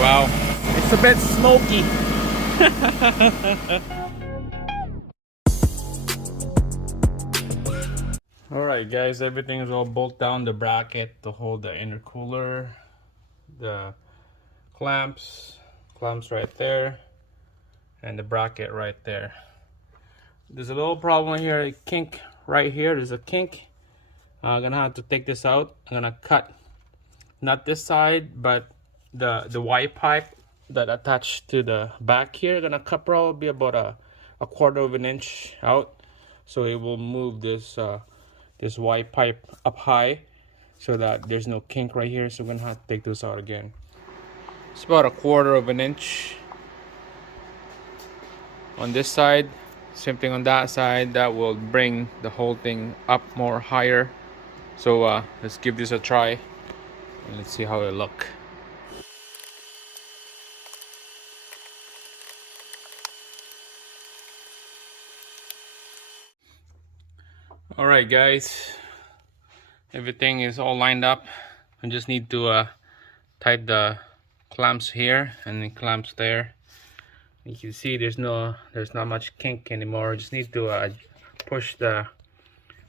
Wow, it's a bit smoky. Alright guys, everything is all bolted down. The bracket to hold the intercooler, the clamps right there, and the bracket right there. There's a little problem here, a kink right here. There's a kink. I'm gonna have to take this out. I'm gonna cut not this side, but the Y pipe that attached to the back here. Gonna cut probably about a quarter of an inch out, so it will move this this Y pipe up high, so that there's no kink right here. So we're gonna have to take this out again. It's about a quarter of an inch on this side, same thing on that side. That will bring the whole thing up more higher. So let's give this a try and let's see how it look. All right guys, everything is all lined up. I just need to tighten the clamps here and the clamps there. You can see there's not much kink anymore. I just need to push the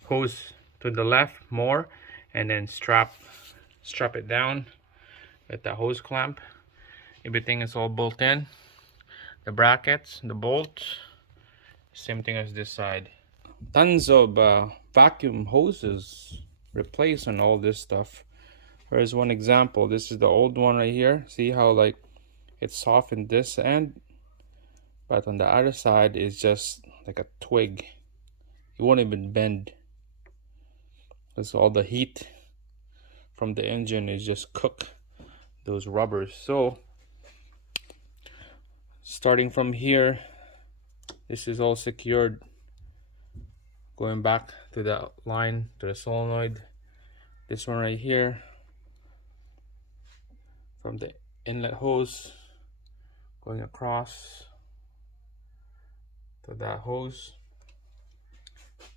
hose to the left more and then strap it down with the hose clamp. Everything is all bolted in. The brackets, the bolts, same thing as this side. Tons of vacuum hoses replaced on all this stuff. Here's one example. This is the old one right here. See how like it's soft in this end, but on the other side is just like a twig. It won't even bend. That's all the heat from the engine is just cook those rubbers. So starting from here, this is all secured, going back to the line, to the solenoid. This one right here, from the inlet hose going across to that hose.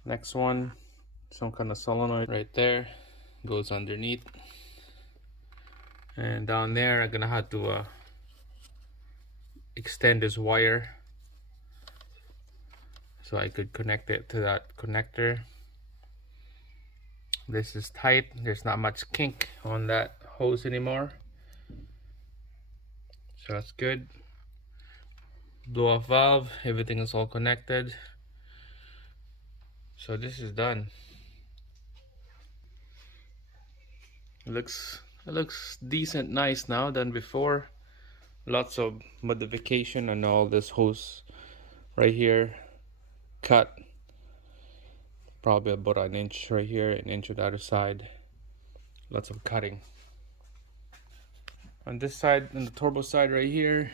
Next one, some kind of solenoid right there, goes underneath. And down there I'm gonna have to extend this wire so I could connect it to that connector. This is tight. There's not much kink on that hose anymore, so that's good. Blow off valve, everything is all connected. So this is done. It looks decent, nice now than before. Lots of modification on all this hose right here. Cut probably about an inch right here, an inch on the other side. Lots of cutting. On this side, on the turbo side right here,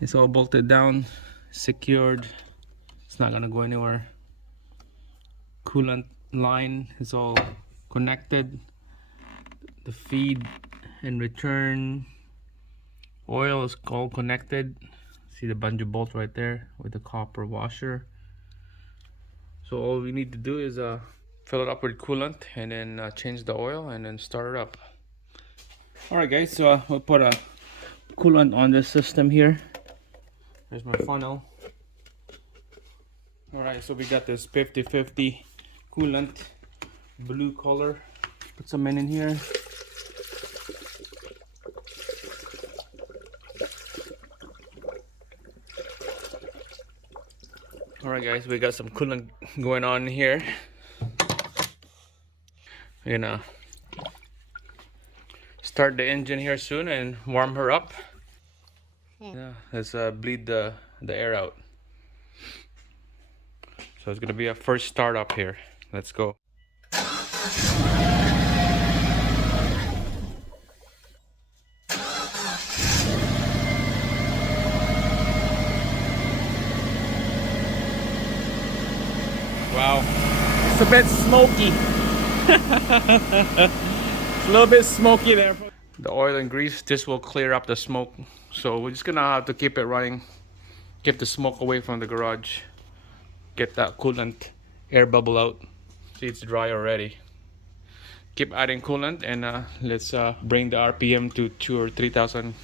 it's all bolted down, secured. It's not gonna go anywhere. Coolant line is all connected. The feed and return oil is all connected. See the bungee bolt right there with the copper washer. So all we need to do is fill it up with coolant and then change the oil and then start it up. Alright guys, so we'll put a coolant on this system here. There's my funnel. Alright, so we got this 50/50 coolant, blue color. Put some in here. Alright guys, we got some coolant going on here. We're gonna start the engine here soon and warm her up. Yeah, let's bleed the air out. So it's gonna be a first start up here. Let's go. Wow, it's a bit smoky. It's a little bit smoky there. The oil and grease, this will clear up the smoke. So we're just gonna have to keep it running, keep the smoke away from the garage, get that coolant air bubble out. See, it's dry already. Keep adding coolant and let's bring the RPM to 2,000 or 3,000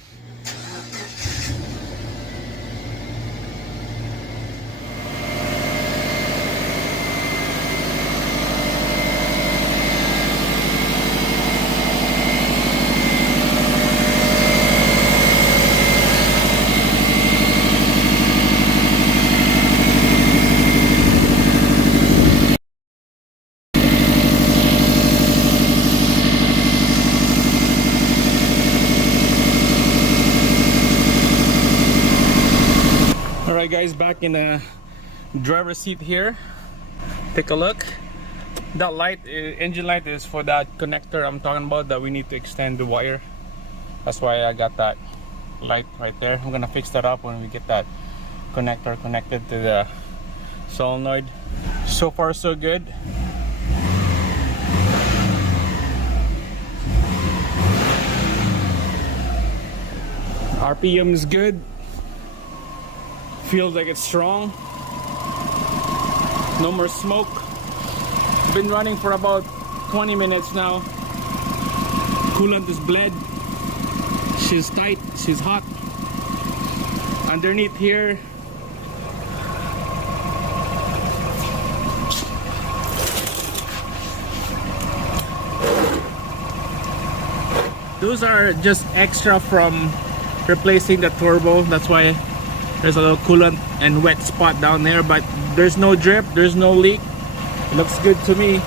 guys, back in the driver's seat here. Take a look. That light, engine light, is for that connector I'm talking about that we need to extend the wire. That's why I got that light right there. I'm gonna fix that up when we get that connector connected to the solenoid. So far so good. RPM is good. Feels like it's strong. No more smoke. Been running for about 20 minutes now. Coolant is bled. She's tight, she's hot. Underneath here, those are just extra from replacing the turbo. That's why there's a little coolant and wet spot down there, but there's no drip, there's no leak. It looks good to me.